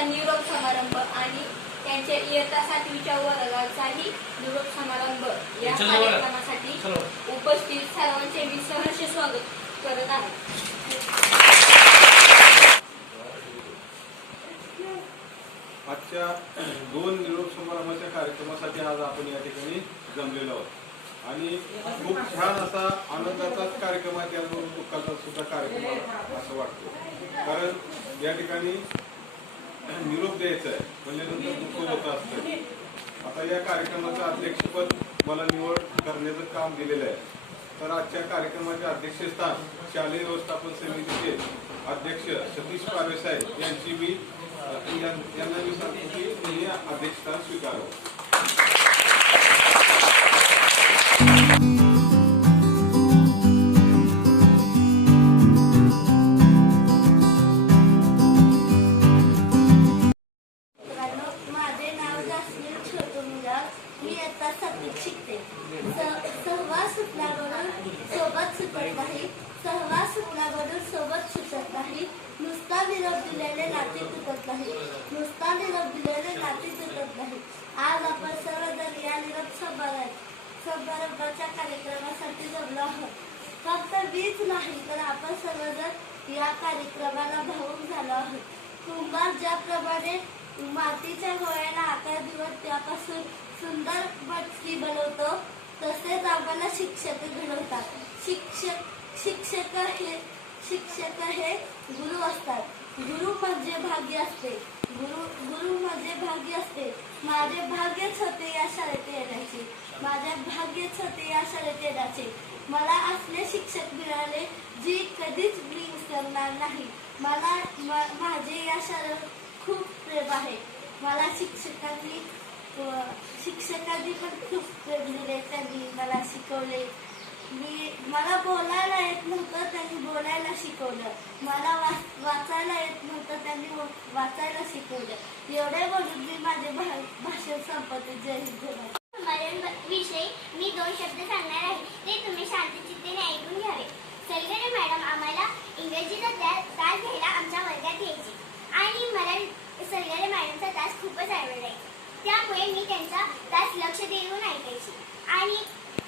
यांचा निरोप समारंभ आणि त्यांच्या इयत्ता सातवीच्या वर्गाचाही निरोप समारंभ या. कार्यक्रमासाठी. उपस्थित सर्वांचे मी सहर्ष स्वागत करत आहे आजच्या दोन निरोप समारंभाच्या कार्यक्रमासाठी आज आपण या ठिकाणी जमलेलो आहोत आणि खूप छान असा आनंदाचाच कार्यक्रम आहे त्याचबरोबर दुःखाचा सुद्धा कार्यक्रम आहे असं वाटतं कारण या ठिकाणी निरोप द्यायचा आहे म्हणजे नंतर दुःख होत असतं. आता या कार्यक्रमाचं अध्यक्षपद मला निवड करण्याचं काम दिलेलं आहे. तर आजच्या कार्यक्रमाचे अध्यक्षस्थान शालेय व्यवस्थापन समितीचे अध्यक्ष सतीश पारवे साहेब यांची मी यांना मी सांगतो की त्यांनी अध्यक्षस्थान स्वीकारावं शिकते. सहवास सुटल्यावरून सोबत सुटत नाही. सहवास सुटल्यावरून सोबत सुटत नाही. नुसता निरोप दिलेले नाते तुटत नाही. नुसता निरोप दिलेले नाते तुटत नाही. आज आपण सर्वजण या निरोप समारंभ समारंभाच्या कार्यक्रमासाठी जमलो आहोत. फक्त वीज नाही तर आपण सर्वजण या कार्यक्रमाला भावूक झालो आहोत. कुंभार ज्याप्रमाणे मातीच्या गोळ्याला आकार दिवस त्यापासून सुंदर बटकी बनवतो तसेच आम्हाला शिक्षक घडवतात. शिक्षक शिक्षक हे शिक्षक हे गुरु असतात. गुरु म्हणजे भाग्य असते. गुरु गुरु म्हणजे भाग्य असते. माझे भाग्यच होते या शाळेत येण्याचे. माझ्या भाग्यच होते या शाळेत येण्याचे. मला असले शिक्षक मिळाले जी कधीच मी विसरणार नाही. मला माझे या शाळेत खूप प्रेम आहे. मला शिक्षकांनी शिक्षकांनी पण खूप प्रेम दिले त्यांनी मला शिकवले. मी मला बोलायला येत नव्हतं त्यांनी बोलायला शिकवलं मला वाच वाचायला येत नव्हतं त्यांनी वाचायला शिकवलं. एवढे बोलून मी माझे भा- भाषण संपवते. जय हिंद जय भारत. विषयी मी दोन शब्द सांगणार आहे ते तुम्ही शांतचित्तेने ऐकून घ्यावे सलगरे मॅडम आम्हाला इंग्रजीचा त्या- तास घ्यायला आमच्या वर्गात यायची आणि मला सलगरे मॅडमचा तास खूपच आवडायचा त्यामुळे मी त्यांचा तास लक्ष देऊन ऐकायची आणि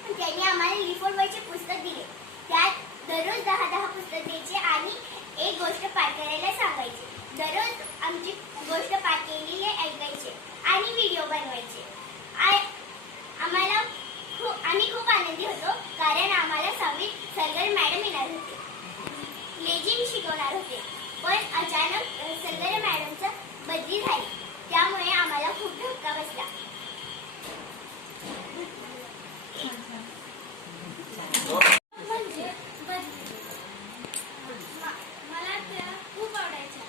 त्यांनी आम्हाला लिफोडवरचे पुस्तक दिले त्यात दररोज दहा दहा पुस्तक द्यायचे आणि एक गोष्ट पाठ करायला सांगायचे दररोज आमची गोष्ट पाठ केलेली ऐकायचे आणि व्हिडिओ बनवायचे आ- आम्हाला खूप आम्ही खूप आनंदी होतो कारण आम्हाला सहावीत सरगर मॅडम येणार होते लेझिम शिकवणार होते पण अचानक अ, सरगर मॅडमचं बदली झाली त्यामुळे आम्हाला खूप धक्का बसला म्हणजे बदली. म- मला त्या खूप आवडायच्या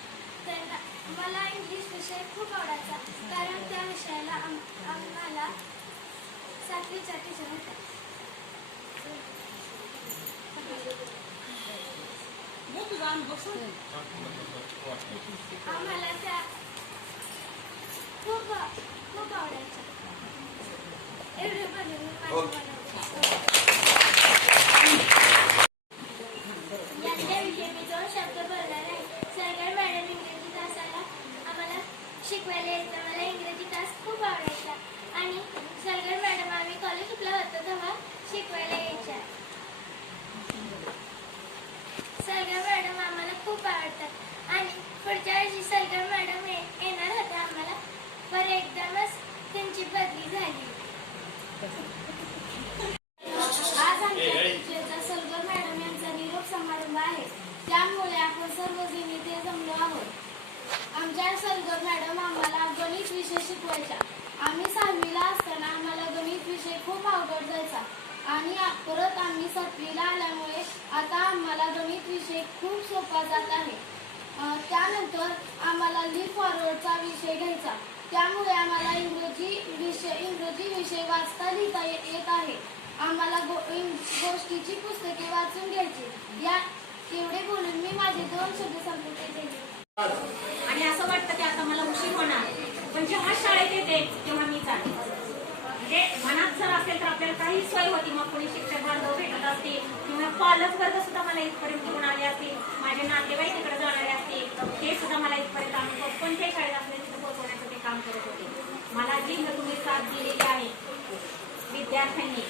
त्यांना मला इंग्लिश विषय खूप आवडायचा कारण त्या विषयाला आम- आम्हाला सातवीच्या टीचर होत्या आम्हाला त्या खूप खूप आवडायच्या एवढे बनवून मी माझ्या मनात यांच्याविषयी मी दोन शब्द बोलणार आहे सरकार मॅडम इंग्रजी तासाला आम्हाला शिकवायला यायचं मला इंग्रजी तास खूप आवडायचा आणि सरकार मॅडम आम्ही कॉलेजला होतो तेव्हा शिकवायला यायच्या सरकार मॅडम आम्हाला खूप आवडतात आणि पुढच्या वर्षी सरकार मॅडम ये- येणार होत्या आम्हाला पर एकदमच त्यांची बदली झाली आज आमच्या टीचरचा सलगर मॅडम यांचा निरोप समारंभ आहे त्यामुळे आपण सर्वजण इथे जमलो आहोत आमच्या सलगर मॅडम आम्हाला गणित विषय शिकवायच्या आम्ही सहावीला असताना आम्हाला गणित विषय खूप अवघड जायचा परत आम्ही सातवीला आल्यामुळे आता आम्हाला गणित विषय खूप सोपा जात आहे. त्यानंतर आम्हाला ली फॉरवर्डचा विषय घ्यायचा. त्यामुळे आम्हाला इंग्रजी विषय इंग्रजी विषय वाचता लिहिता येत आहे. आम्हाला गो गोष्टीची पुस्तके वाचून घ्यायची. या एवढे बोलून मी माझे दोन शब्द संपुटे जय आणि असं वाटतं की आता मला उशीर होणार. पण जेव्हा शाळेत येते तेव्हा मी जाते. म्हणजे मनात जर असेल तर आपल्याला काही सोय होती. मग कोणी शिक्षक बांधव भेटत असतील किंवा पालक वर्ग सुद्धा मला इथपर्यंत घेऊन आले असतील माझे नातेवाईक तिकडे जाणारे असतील ते सुद्धा मला इथपर्यंत आम्ही कोणत्याही शाळेत असले तिथे पोहोचवण्याचं ते काम करत होते. मला जी तुम्ही साथ दिलेली आहे विद्यार्थ्यांनी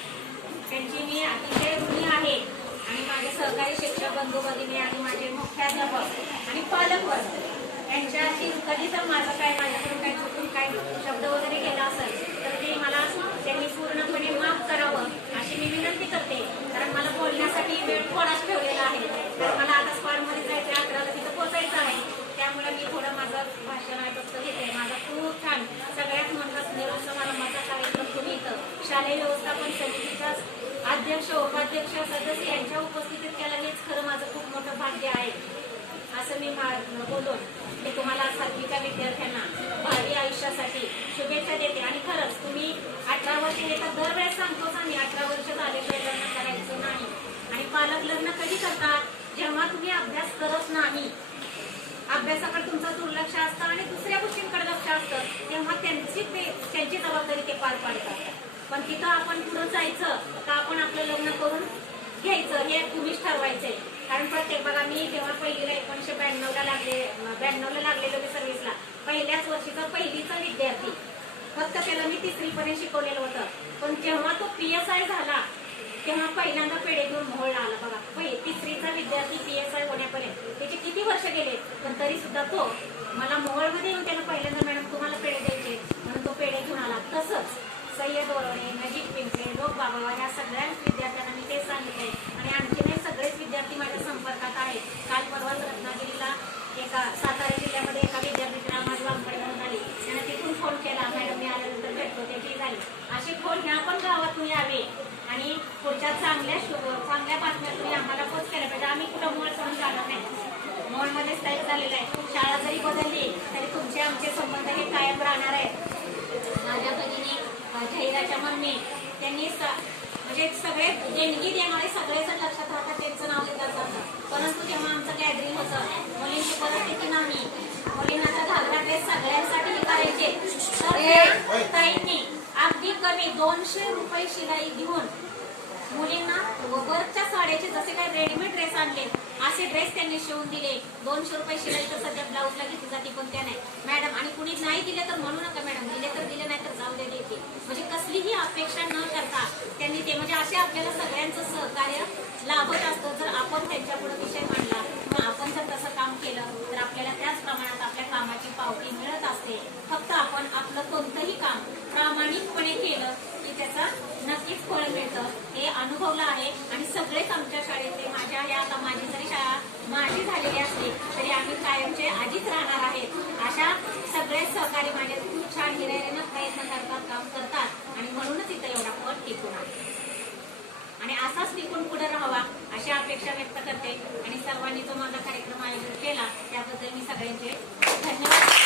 त्यांची मी अतिशय ऋणी आहे. आणि माझे सहकारी शिक्षक बंधू भगिनी आणि माझे मुख्याध्यापक आणि पालकवर्ग यांच्याशी कधी तर माझं काय माझ्याकडून काय चुकून काय शब्द वगैरे केला असेल तर त्यांनी पूर्णपणे माफ करावं अशी मी विनंती करते. कारण मला बोलण्यासाठी वेळ थोडाच ठेवलेला आहे. तर मला आता स्कॉडमध्ये जायचं अकराला तिथं पोचायचं आहे. त्यामुळे मी थोडं माझं भाषण आहे फक्त घेते माझा खूप छान. सगळ्यात महत्त्वाचा निरोप माझा कार्यक्रम तुम्ही इथं शालेय व्यवस्थापन समितीचा अध्यक्ष उपाध्यक्ष सदस्य यांच्या उपस्थितीत केला हेच खरं माझं खूप मोठं भाग्य आहे असं मी बोलून मी तुम्हाला सातवीच्या विद्यार्थ्यांना भावी आयुष्यासाठी शुभेच्छा देते. आणि खरंच तुम्ही अठरा वर्ष येतात दरवेळेस सांगतोच आम्ही अठरा वर्ष झालेलं लग्न करायचं नाही. आणि पालक लग्न कधी करतात? जेव्हा तुम्ही अभ्यास करत नाही. अभ्यासाकडे तुमचं दुर्लक्ष असतं आणि दुसऱ्या गोष्टींकडे लक्ष असतं तेव्हा त्यांची ते त्यांची जबाबदारी ते पार पाडतात. पण तिथं आपण पुढे जायचं का आपण आपलं लग्न करून घ्यायचं हे तुम्हीच ठरवायचंय. कारण प्रत्येक बघा मी जेव्हा पहिलीला एकोणीशे ब्याण्णवला लागले ब्याण्णवला लागलेलो मी सर्व्हिसला पहिल्याच वर्षीचा पहिलीचा विद्यार्थी. फक्त त्याला मी तिसरीपर्यंत शिकवलेलं होतं. पण जेव्हा तो पी एस आय झाला तेव्हा पहिल्यांदा पेढे घेऊन मोहळ आला बघा. पहिले तिसरीचा विद्यार्थी पी एस आय होण्यापर्यंत. त्याचे किती वर्ष गेले? पण तरी सुद्धा तो मला मोहळमध्ये येऊन त्यानं पहिल्यांदा मॅडम तुम्हाला पेढे द्यायचे म्हणून तो पेढे घेऊन आला तसंच सय्यद ओरवणे नजीक पिंपळे लोक बाबा या सगळ्याच विद्यार्थ्यांना मी तेच सांगितलंय आणि आणखीनही सगळेच विद्यार्थी माझ्या संपर्कात आहेत काल परवाच रत्नागिरीला एका सातारा जिल्ह्यामध्ये एका विद्यार्थीला माझी वांपडे म्हणून आली त्यानं तिथून फोन केला मॅडम मी आल्यानंतर भेटतो ते ठीक झाली अशी फोन ह्या पण गावातून यावे. आणि पुढच्या चांगल्या चांगल्या बातम्या तुम्ही आम्हाला पोच केल्या पाहिजे. आम्ही कुठं मोळ सोडून जाणार नाही. मोळमध्ये स्थायिक झालेलं आहे. शाळा जरी बदलली तरी तुमचे आमचे संबंध हे कायम राहणार आहेत. माझ्या बहिणी अ, मम्मी त्यांनी म्हणजे सगळे देणगी देणारे सगळेच लक्षात राहतात त्यांचं नाव घेतात परंतु जेव्हा आमचं गॅदरिंग होतं. मुलींची परिस्थिती नाही मुलींना तर घागरा ड्रेस सगळ्यांसाठी करायचे. तर ताईंनी अगदी कमी दोनशे रुपये शिलाई घेऊन मुलींना वरच्या साड्याचे जसे काही रेडीमेड ड्रेस आणले असे ड्रेस त्यांनी शिवून दिले. दोनशे रुपये शिलाई तर सध्या ब्लाऊजला घेतली जाते पण त्या नाही. मॅडम आणि कुणी नाही दिले तर म्हणू नका मॅडम दिले तर दिले नाही तर जाऊ दे देते. म्हणजे कसलीही अपेक्षा न करता त्यांनी ते म्हणजे असे आपल्याला सगळ्यांचं सहकार्य लाभत असतं जर आपण त्यांच्या पुढे विषय मांडला. आपण जर तसं काम केलं तर आपल्याला त्याच प्रमाणात आपल्या कामाची पावती मिळत असते. फक्त आपण आपलं कोणतंही काम प्रामाणिकपणे केलं की त्याचा नक्कीच फळ मिळतं. हे अनुभवलं आहे. आणि सगळेच आमच्या शाळेतले माझ्या या आता माझी जरी शाळा माझी झालेली असली तरी आम्ही कायमचे आधीच राहणार आहेत. अशा सगळे सहकारी माझे खूप छान हिरायरेनं प्रयत्न करतात काम करतात. आणि म्हणूनच इथं एवढा पट टिकून आहे. आणि असाच निघून पुढे राहावा अशी अपेक्षा व्यक्त करते. आणि सर्वांनी जो माझा कार्यक्रम आयोजित केला त्याबद्दल मी सगळ्यांचे धन्यवाद.